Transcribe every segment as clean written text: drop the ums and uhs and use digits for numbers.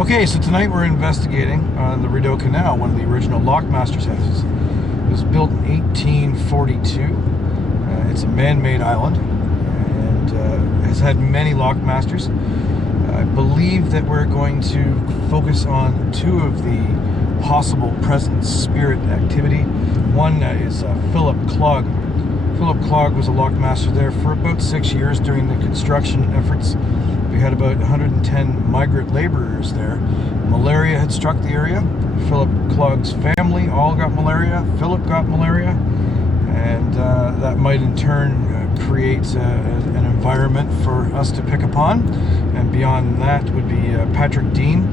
Okay, so tonight we're investigating on the Rideau Canal, one of the original Lockmaster's houses. It was built in 1842. It's a man-made island and has had many Lockmasters. I believe that we're going to focus on two of the possible present spirit activity. One is Philip Clogg. Philip Clogg was a Lockmaster there for about 6 years during the construction efforts. We had about 110 migrant laborers there. Malaria had struck the area. Philip Clogg's family all got malaria. Philip got malaria. And that might in turn create an environment for us to pick upon. And beyond that would be Patrick Dean.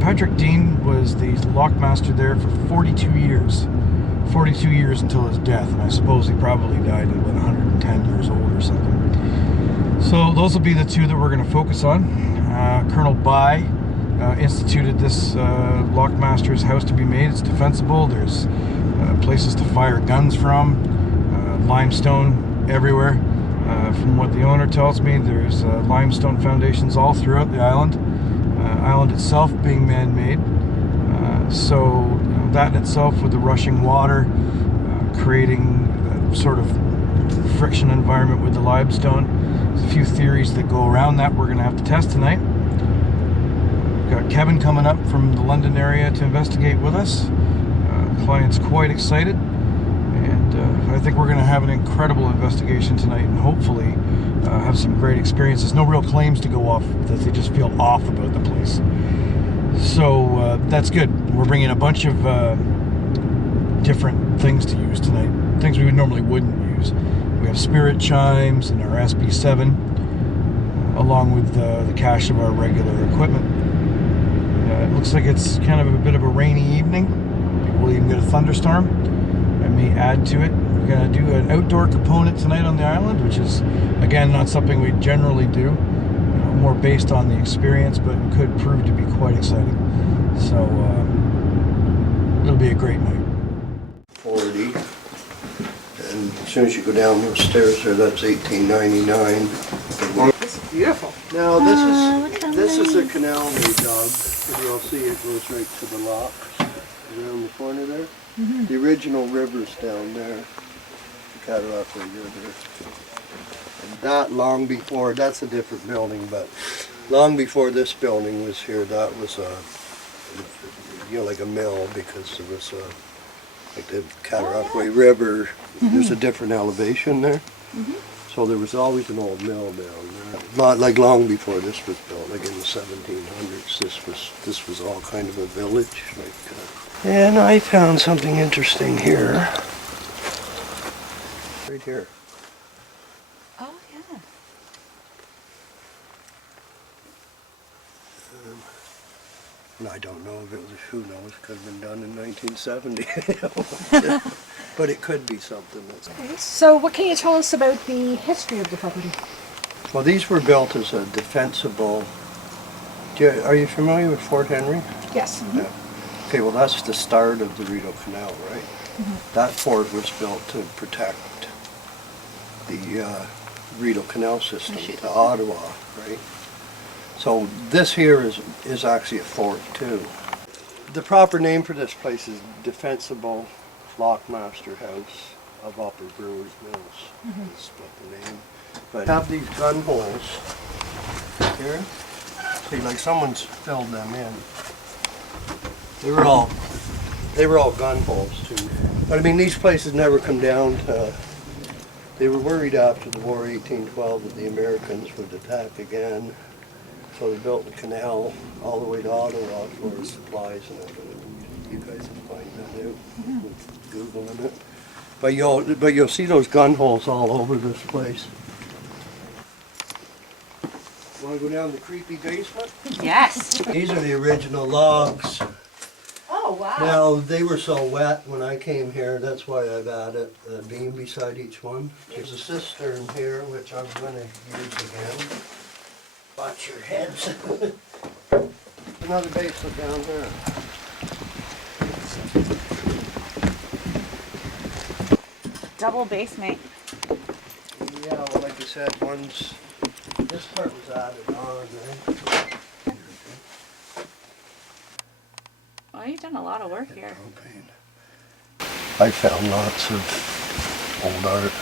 Patrick Dean was the Lockmaster there for 42 years. 42 years until his death. And I suppose he probably died at about 110 years old or something. So those will be the two that we're going to focus on. Colonel By instituted this Lockmaster's house to be made. It's defensible. There's places to fire guns from, limestone everywhere. From what the owner tells me, there's limestone foundations all throughout the island. Island itself being man-made. So that in itself, with the rushing water, creating a sort of friction environment with the limestone. There's a few theories that go around that we're going to have to test tonight. We've got Kevin coming up from the London area to investigate with us. The client's quite excited, and I think we're going to have an incredible investigation tonight and hopefully have some great experiences. No real claims to go off, that they just feel off about the place. So that's good. We're bringing a bunch of different things to use tonight, things we normally wouldn't use. We have spirit chimes and our SB7, along with the cache of our regular equipment. It looks like it's kind of a bit of a rainy evening. We'll even get a thunderstorm. I may add to it. We're going to do an outdoor component tonight on the island, which is, again, not something we generally do. More based on the experience, but it could prove to be quite exciting. So it'll be a great night. 40. And as soon as you go down those stairs there, that's $18.99. This is beautiful. Now this is a canal we dug. As you'll see, it goes right to the locks around the corner there. Mm-hmm. The original river's down there, the Cataract River. And that long before, that's a different building, but long before this building was here, that was like a mill, because there was like the Cataract River, there's a different elevation there. Mm-hmm. So there was always an old mill down there. Like long before this was built, like in the 1700s, this was all kind of a village. And I found something interesting here. Right here. Oh, yeah. And I don't know if it was, who knows, could have been done in 1970. But it could be something that's... Okay, so what can you tell us about the history of the property? Well, these were built as a defensible... Are you familiar with Fort Henry? Yes. Mm-hmm. Yeah. Okay, well that's the start of the Rideau Canal, right? Mm-hmm. That fort was built to protect the Rideau Canal system to Ottawa, right? So this here is actually a fort too. The proper name for this place is Defensable Lockmaster House of Upper Brewer's Mills. Mm-hmm. That's what the name. But have these gun holes here. See, like someone's filled them in. They were all gun holes too. But I mean, these places never come down to. They were worried after the war, 1812, that the Americans would attack again. So they built the canal all the way to Ottawa for supplies and everything. You guys can find that out with Googling it. But you'll see those gun holes all over this place. Want to go down the creepy basement? Yes. These are the original logs. Oh, wow. Now, they were so wet when I came here, that's why I've added a beam beside each one. There's a cistern here, which I'm going to use again. Watch your heads. Another basement down there. Double basement. Yeah, well, like I said, this part was added on, right? Well, you've done a lot of work here. Propane. I found lots of old art.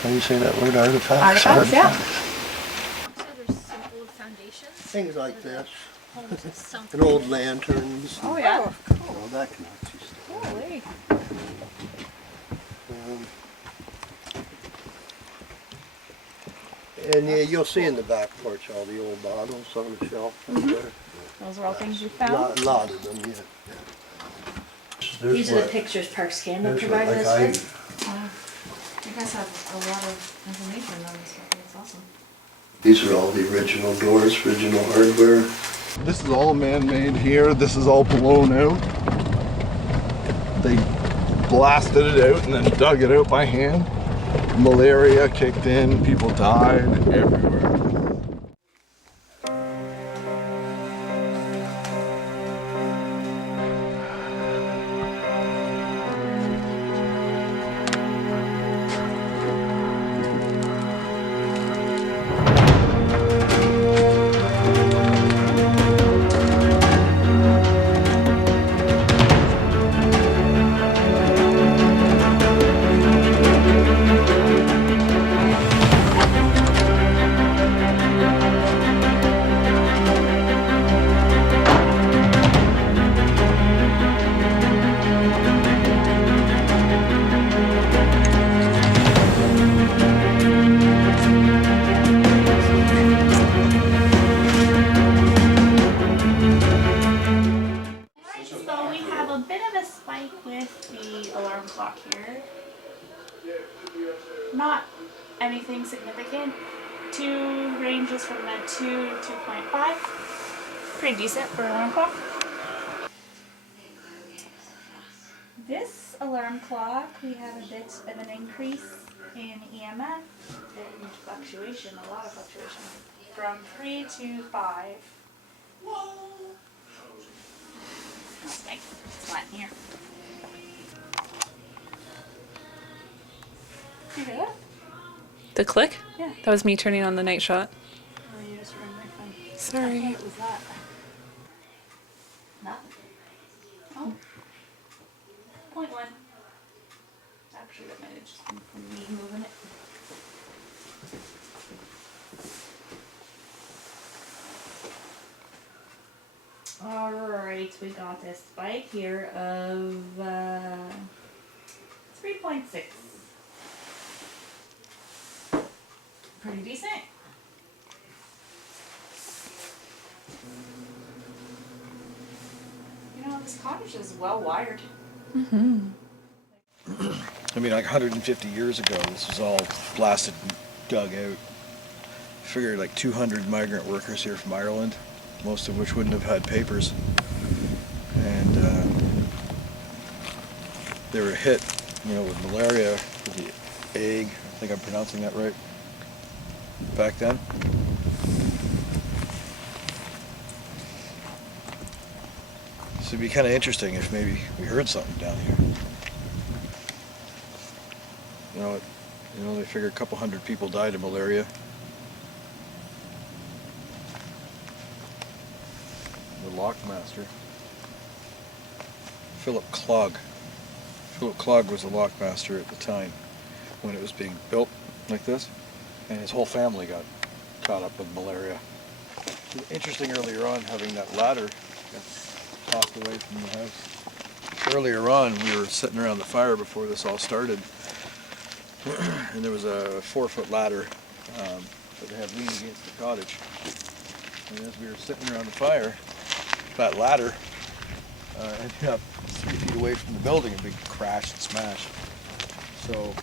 How do you say that word? Artifacts? Artifacts, yeah. So there's some old foundations. Things like this. Homes have sunk. And old lanterns. Oh, yeah. All that kind of stuff. Holy. And yeah, you'll see in the back porch all the old bottles on the shelf up there. Those are all things you A found? lot of them, yeah. There's These are the what- pictures Park Scan there's what, provided like us I- with. You guys have a lot of information on this property. It's awesome. These are all the original doors, original hardware. This is all man-made here. This is all blown out. They blasted it out and then dug it out by hand. Malaria kicked in, people died everywhere. So we have a bit of a spike with the alarm clock here. Not anything significant. Two ranges from the 2 to 2.5. Pretty decent for an alarm clock. This alarm clock, we have a bit of an increase in EMF and fluctuation, a lot of fluctuation. From 3 to 5. It's like flat here. You hear that? The click? Yeah. That was me turning on the night shot. Oh, you just ruined my fun. Sorry. I thought it was that. Nothing. Oh. 0.1. Actually, that might have just been from me moving it. Alright, we got this spike here of 3.6. Pretty decent. You know, this cottage is well wired. I mean, like 150 years ago, this was all blasted and dug out. Figured like 200 migrant workers here from Ireland, most of which wouldn't have had papers. And they were hit, you know, with malaria, with the ague. I think I'm pronouncing that right. Back then. So it'd be kind of interesting if maybe we heard something down here. You know, they figure a couple hundred people died of malaria. The Lockmaster. Philip Clogg. Philip Clogg was the Lockmaster at the time when it was being built like this, and his whole family got caught up with malaria. It was interesting earlier on having that ladder that's tossed away from the house. Earlier on, we were sitting around the fire before this all started, and there was a 4-foot ladder that they had leaned against the cottage. And as we were sitting around the fire, that ladder ended up 3 feet away from the building, a big crash and smash. So,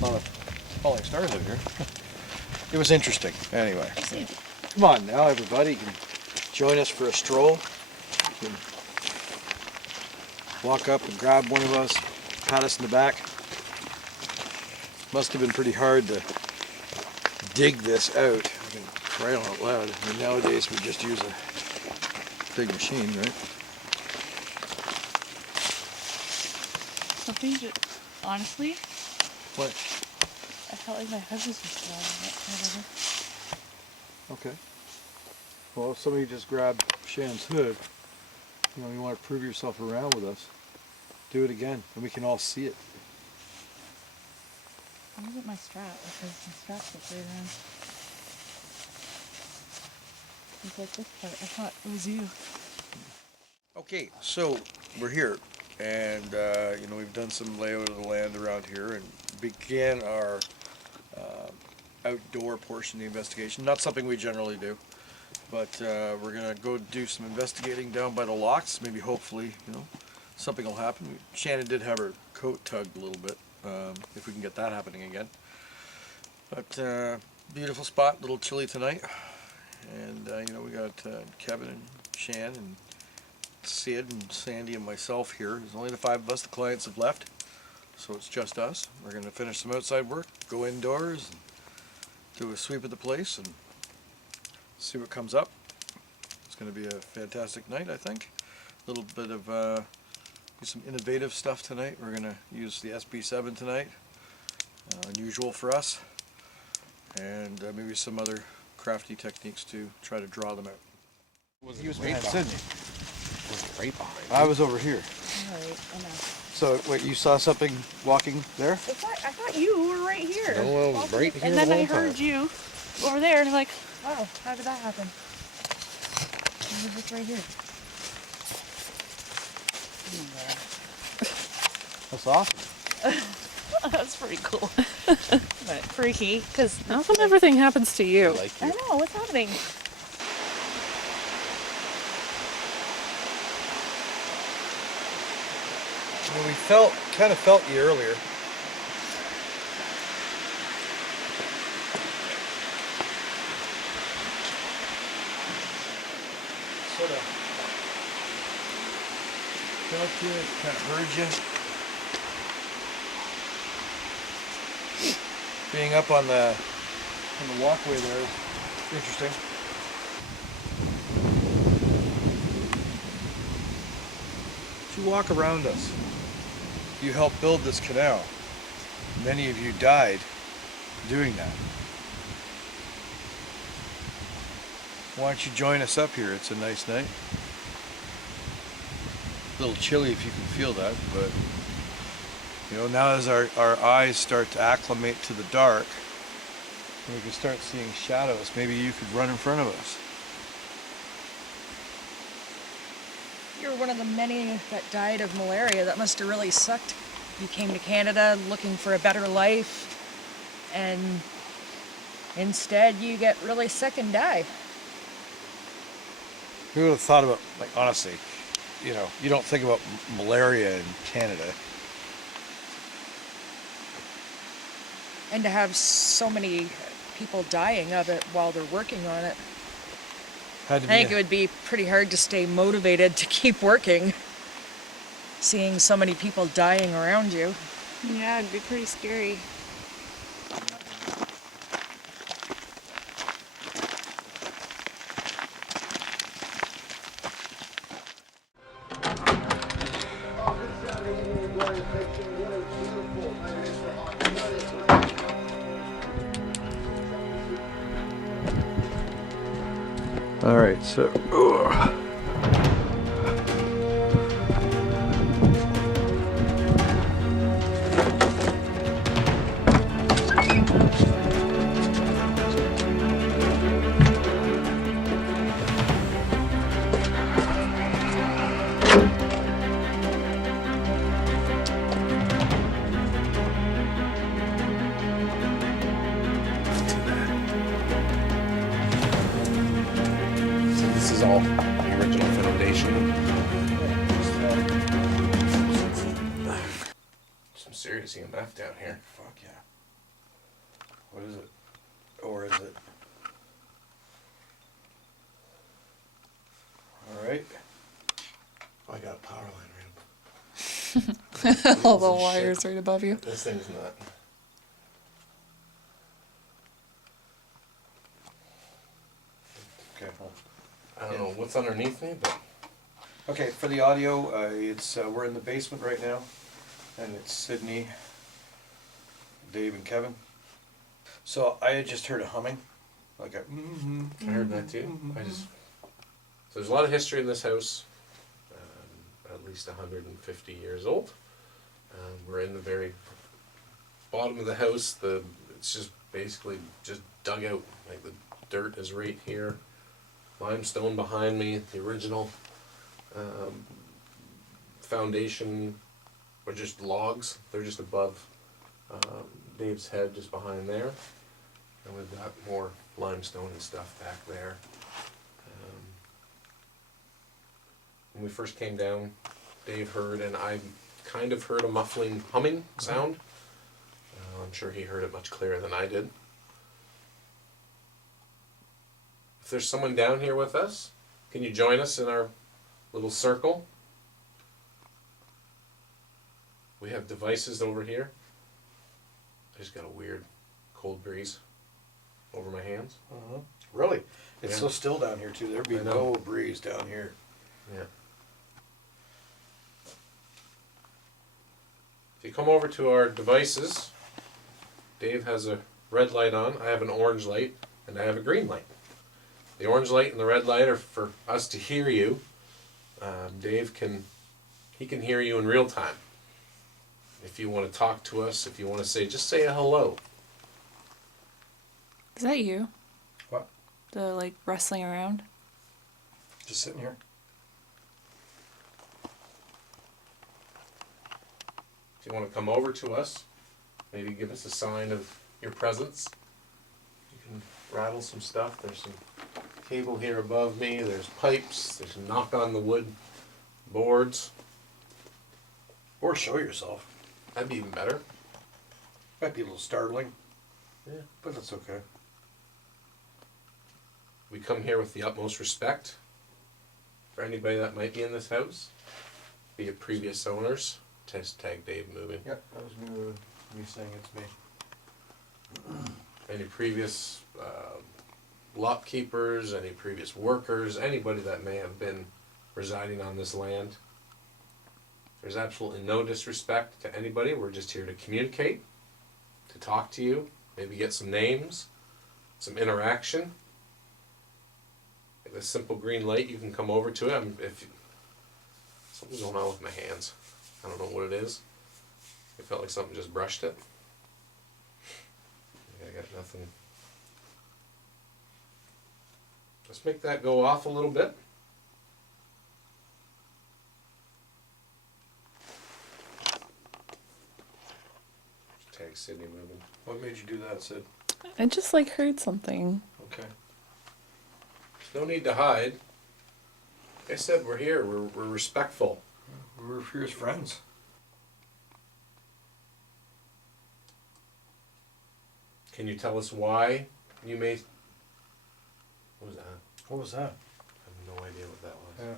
a lot of falling stars out here. It was interesting. Anyway, come on now, everybody. You can join us for a stroll. You can walk up and grab one of us, pat us in the back. Must have been pretty hard to dig this out. I can cry out loud. I mean, nowadays we just use a big machine, right? Something that, honestly, What? I felt like my husband was still on it. Whatever. Okay. Well, if somebody just grabbed Shan's hood, you know, you want to prove yourself around with us, do it again, and we can all see it. Why is it my strap? Because my strap gets right around. It's like this part. I thought it was you. Okay, so we're here, and you know, we've done some layout of the land around here and began our outdoor portion of the investigation. Not something we generally do, but we're gonna go do some investigating down by the locks. Maybe, hopefully, you know, something will happen. Shannon did have her coat tugged a little bit. If we can get that happening again. But beautiful spot, a little chilly tonight, and you know, we got Kevin and Shan and Sid and Sandy and myself here. There's only the 5 of us. The clients have left, so it's just us. We're going to finish some outside work, go indoors, and do a sweep of the place, and see what comes up. It's going to be a fantastic night, I think. A little bit of some innovative stuff tonight. We're going to use the SB7 tonight, unusual for us, and maybe some other crafty techniques to try to draw them out. He was behind Sydney. Right behind. I was over here. Alright, I know. So, wait, you saw something walking there? I thought you were right here. No, I was right here And the then I whole heard time. you over there, and I'm like, Oh, how did that happen? You were just right here. That's awesome. that's pretty cool. But freaky, because how come everything happens to you? Like I you. know, what's happening? Well, we kind of felt you earlier. Sort of felt you, kind of heard you. Being up on the walkway there is interesting. You walk around us. You helped build this canal. Many of you died doing that. Why don't you join us up here? It's a nice night. A little chilly if you can feel that, but you know, now as our eyes start to acclimate to the dark, and we can start seeing shadows, maybe you could run in front of us. You're one of the many that died of malaria. That must have really sucked. You came to Canada looking for a better life, and instead you get really sick and die. Who would have thought about, like, honestly, you know, you don't think about malaria in Canada. And to have so many people dying of it while they're working on it. Had to I think it would be pretty hard to stay motivated to keep working, seeing so many people dying around you. Yeah, it'd be pretty scary. All right, so. So this is all the original foundation. Some serious EMF down here. Fuck yeah. What is it? Or is it? All right. Oh, I got a power line right All the wires right above you. up. This thing's not. Okay. I don't know what's underneath me, but Okay, for the audio, it's we're in the basement right now, and it's Sydney, Dave, and Kevin. So I had just heard a humming, like a. I heard that too. I just So there's a lot of history in this house, at least 150 years old. We're in the very bottom of the house. It's just basically just dug out. Like the dirt is right here. Limestone behind me. The original foundation were just logs. They're just above Dave's head, just behind there. And we've got more limestone and stuff back there. When we first came down, Dave heard, and I kind of heard a muffling humming sound. I'm sure he heard it much clearer than I did. If there's someone down here with us, can you join us in our little circle? We have devices over here. I just got a weird cold breeze over my hands. Really? It's Yeah. so still down here too. There'd be I know. no breeze down here. Yeah. If you come over to our devices, Dave has a red light on, I have an orange light, and I have a green light. The orange light and the red light are for us to hear you. Dave can hear you in real time. If you want to talk to us, if you want to say, just say a hello. Is that you? What? The like wrestling around? Just sitting here. If you want to come over to us, maybe give us a sign of your presence. You can rattle some stuff. There's some cable here above me. There's pipes. There's a knock on the wood boards. Or show yourself. That'd be even better. Might be a little startling. Yeah. But that's okay. We come here with the utmost respect for anybody that might be in this house, be it previous owners. Tag Dave moving. Yep, that was me saying it's me. Any previous lot keepers, any previous workers, anybody that may have been residing on this land. There's absolutely no disrespect to anybody. We're just here to communicate, to talk to you, maybe get some names, some interaction. With a simple green light, you can come over to it. Something's going on with my hands. I don't know what it is. It felt like something just brushed it. I got nothing. Let's make that go off a little bit. Tag Sydney moving. What made you do that, Sid? I just like heard something. Okay. No need to hide. Like I said, we're here. We're respectful. We were here as friends. Can you tell us why you may... What was that? What was that? I have no idea what that was. Yeah.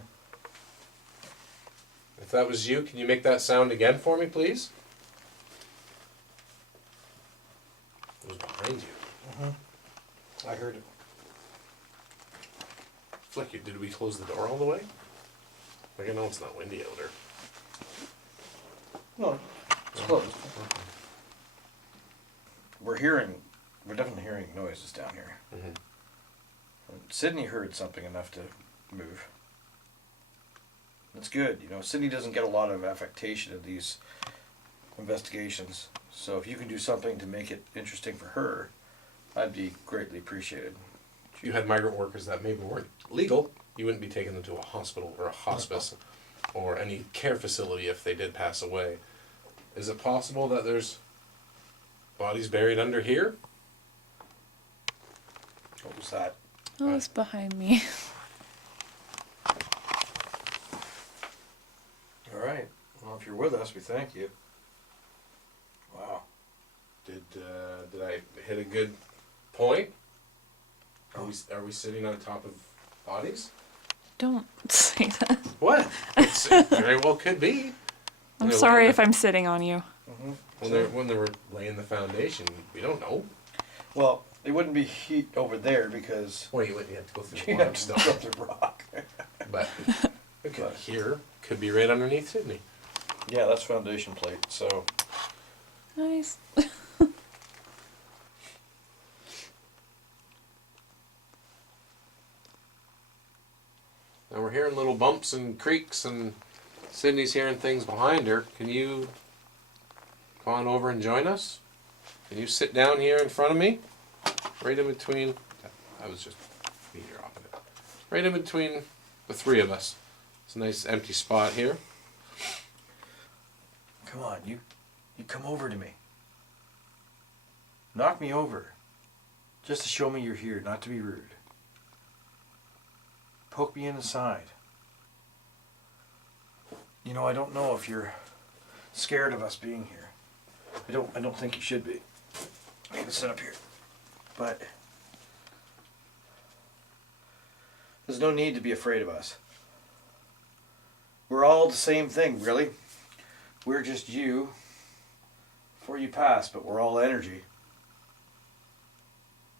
If that was you, can you make that sound again for me, please? It was behind you. I heard it. Flick, did we close the door all the way? Like, I know it's not windy out there. No, it's closed. We're definitely hearing noises down here. Mhm. Sydney heard something enough to move. That's good. You know, Sydney doesn't get a lot of affectation of these investigations. So if you can do something to make it interesting for her, I'd be greatly appreciated. If you had migrant workers that maybe weren't legal, you wouldn't be taking them to a hospital or a hospice or any care facility if they did pass away. Is it possible that there's bodies buried under here? What was that? Oh, it's behind me. All right. Well, if you're with us, we thank you. Wow. Did I hit a good point? Are we sitting on top of bodies? Don't say that. What? It very well could be. I'm They're sorry laying if I'm sitting on you. when they were laying the foundation. We don't know. Well, it wouldn't be heat over there because Well, you have to go through the you have to go limestone. up the rock. But it could here could be right underneath Sydney. Yeah, that's foundation plate. So Nice. And we're hearing little bumps and creaks, and Sydney's hearing things behind her. Can you come on over and join us? Can you sit down here in front of me? Right in between, I was just eavesdropping it. Right in between the three of us. It's a nice empty spot here. Come on, you come over to me. Knock me over. Just to show me you're here, not to be rude. Poke me in the side. You know, I don't know if you're scared of us being here. I don't think you should be. I'm gonna sit up here. But there's no need to be afraid of us. We're all the same thing, really. We're just you before you pass, but we're all energy.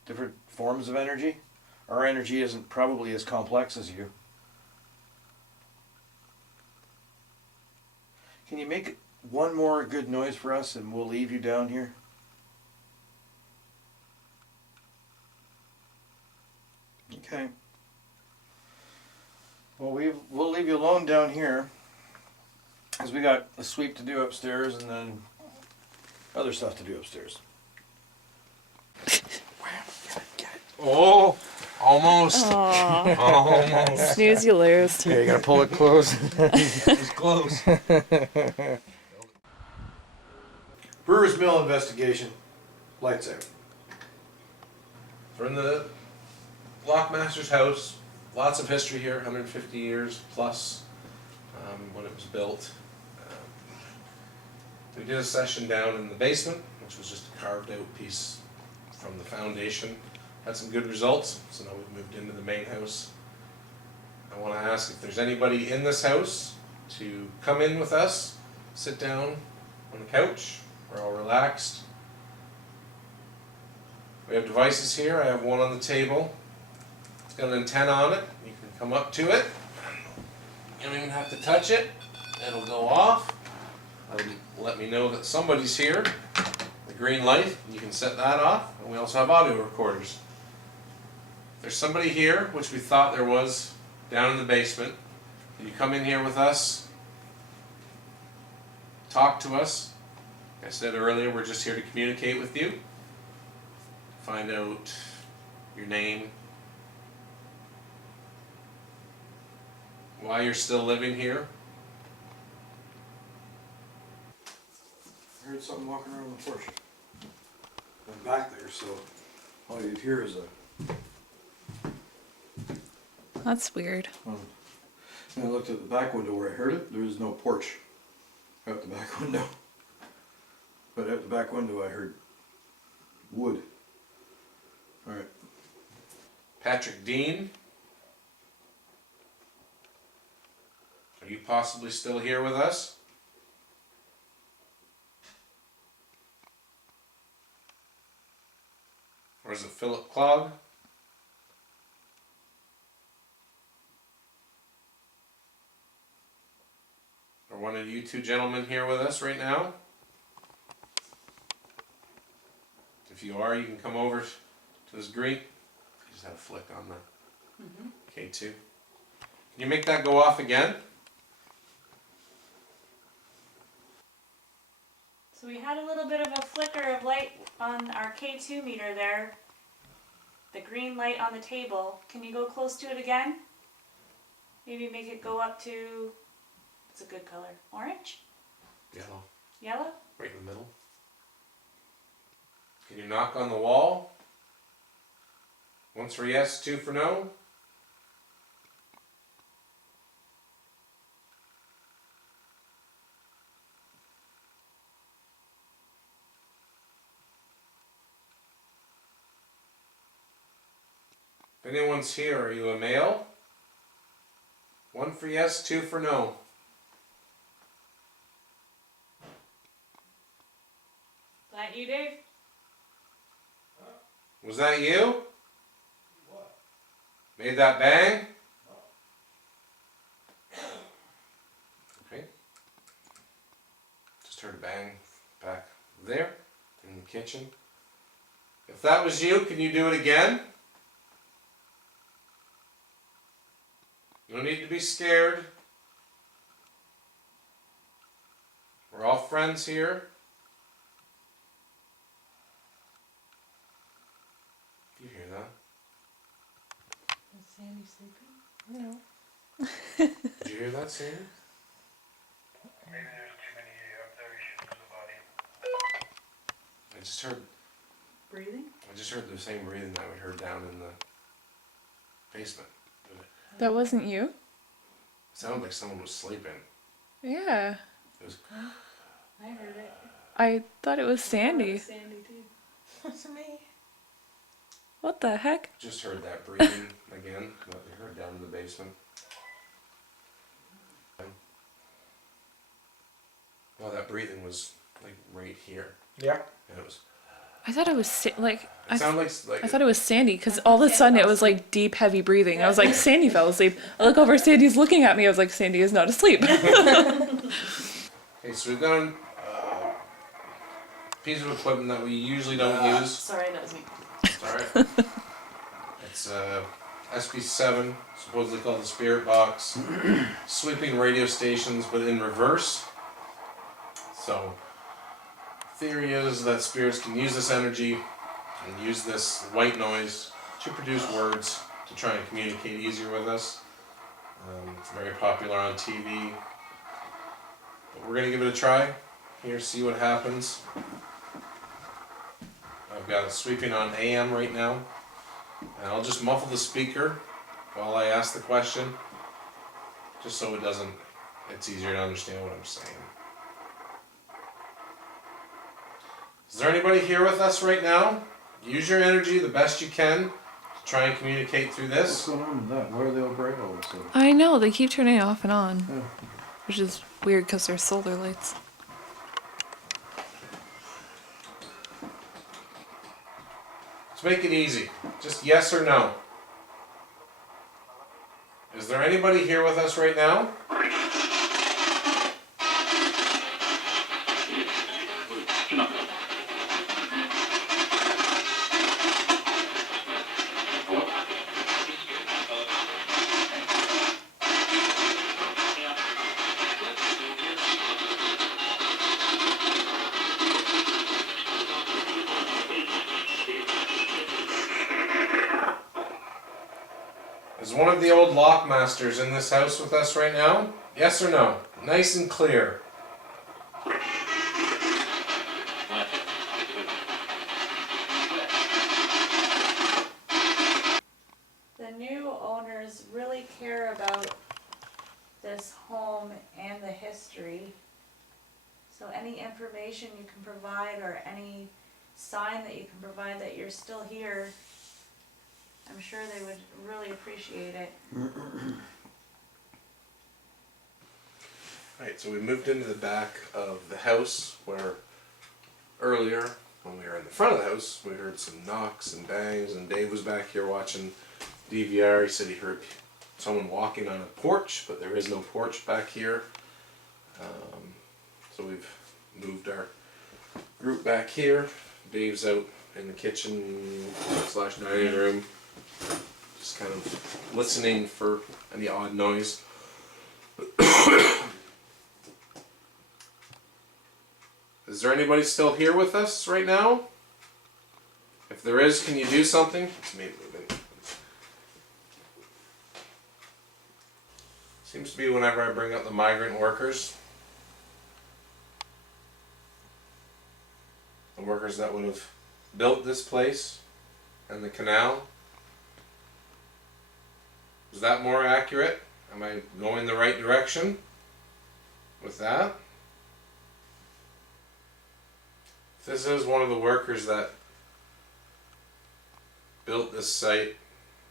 Different forms of energy. Our energy isn't probably as complex as you. Can you make one more good noise for us and we'll leave you down here? Okay. Well, we'll leave you alone down here, because we got a sweep to do upstairs and then other stuff to do upstairs. Oh, almost. Aw. Almost. Snooze, you lose. Yeah, you gotta pull it close. It's close. Brewer's Mill investigation. Lights out. We're in the Lockmaster's house. Lots of history here, 150 years plus when it was built. We did a session down in the basement, which was just a carved out piece from the foundation. Had some good results, so now we've moved into the main house. I want to ask if there's anybody in this house to come in with us, sit down on the couch. We're all relaxed. We have devices here. I have one on the table. It's got an antenna on it. You can come up to it. You don't even have to touch it. It'll go off. Let me know that somebody's here. The green light, you can set that off. And we also have audio recorders. There's somebody here, which we thought there was down in the basement. Can you come in here with us? Talk to us. Like I said earlier, we're just here to communicate with you. Find out your name, why you're still living here. I heard something walking around the porch. I'm back there, so all you'd hear is a... That's weird. And I looked at the back window where I heard it. There was no porch out the back window. But out the back window I heard wood. Alright. Patrick Dean. Are you possibly still here with us? Or is it Philip Clogg? Are one of you two gentlemen here with us right now? If you are, you can come over to this green. I just had a flick on the K2. Can you make that go off again? So we had a little bit of a flicker of light on our K2 meter there. The green light on the table. Can you go close to it again? Maybe make it go up to, it's a good color, orange? Yellow. Yellow? Right in the middle. Can you knock on the wall? Once for yes, two for no. If anyone's here, are you a male? One for yes, two for no. Is that you, Dave? Was that you? What? Made that bang? Okay. Just heard a bang back there in the kitchen. If that was you, can you do it again? No need to be scared. We're all friends here. You hear that? Is Sandy sleeping? No. Did you hear that, Sandy? Maybe there's too many observations of the body. Breathing? I just heard the same breathing that we heard down in the basement. That wasn't you? It sounded like someone was sleeping. Yeah. It was. I heard it. I thought it was Sandy. Sandy too. That's me. What the heck? Just heard that breathing again. What we heard down in the basement. Well, that breathing was like right here, Yeah. and it was. I thought it was I Sounded like I thought it was Sandy because all of a sudden it was like deep, heavy breathing. I was like, Sandy fell asleep. I look over, Sandy's looking at me. I was like, Sandy is not asleep. Okay, so we've got a piece of equipment that we usually don't use. Sorry, that was me. It's alright. It's SB7, supposedly called the Spirit Box. Sweeping radio stations, but in reverse. So, theory is that spirits can use this energy and use this white noise to produce words to try and communicate easier with us. It's very popular on TV. But we're going to give it a try. Here, see what happens. I've got it sweeping on AM right now. And I'll just muffle the speaker while I ask the question. Just so it's easier to understand what I'm saying. Is there anybody here with us right now? Use your energy the best you can to try and communicate through this. What's going on with that? Why are they all bright all of a sudden? I know, they keep turning it off and on. Yeah. Which is weird because they're solar lights. Let's make it easy. Just yes or no. Is there anybody here with us right now? Is one of the old Lockmasters in this house with us right now? Yes or no? Nice and clear. The new owners really care about this home and the history. So any information you can provide or any sign that you can provide that you're still here, I'm sure they would really appreciate it. Alright, so we moved into the back of the house where earlier, when we were in the front of the house, we heard some knocks and bangs, and Dave was back here watching DVR. He said he heard someone walking on a porch, but there is no porch back here. So we've moved our group back here. Dave's out in the kitchen / dining room, just kind of listening for any odd noise. Is there anybody still here with us right now? If there is, can you do something? It's me moving. Seems to be whenever I bring up the migrant workers. The workers that would have built this place and the canal. Is that more accurate? Am I going the right direction with that? This is one of the workers that built this site,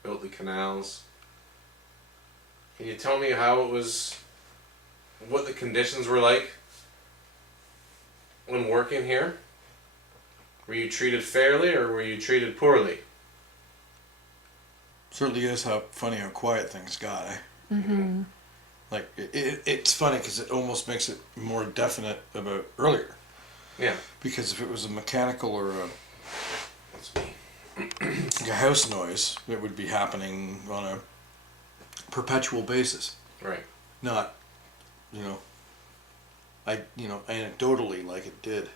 built the canals. Can you tell me how it was, what the conditions were like when working here? Were you treated fairly or were you treated poorly? Certainly is how funny how quiet things got, eh? Mm-hmm. Like, it's funny because it almost makes it more definite about earlier. Yeah. Because if it was a mechanical or That's me. like a house noise, it would be happening on a perpetual basis, Right. not, anecdotally like it did.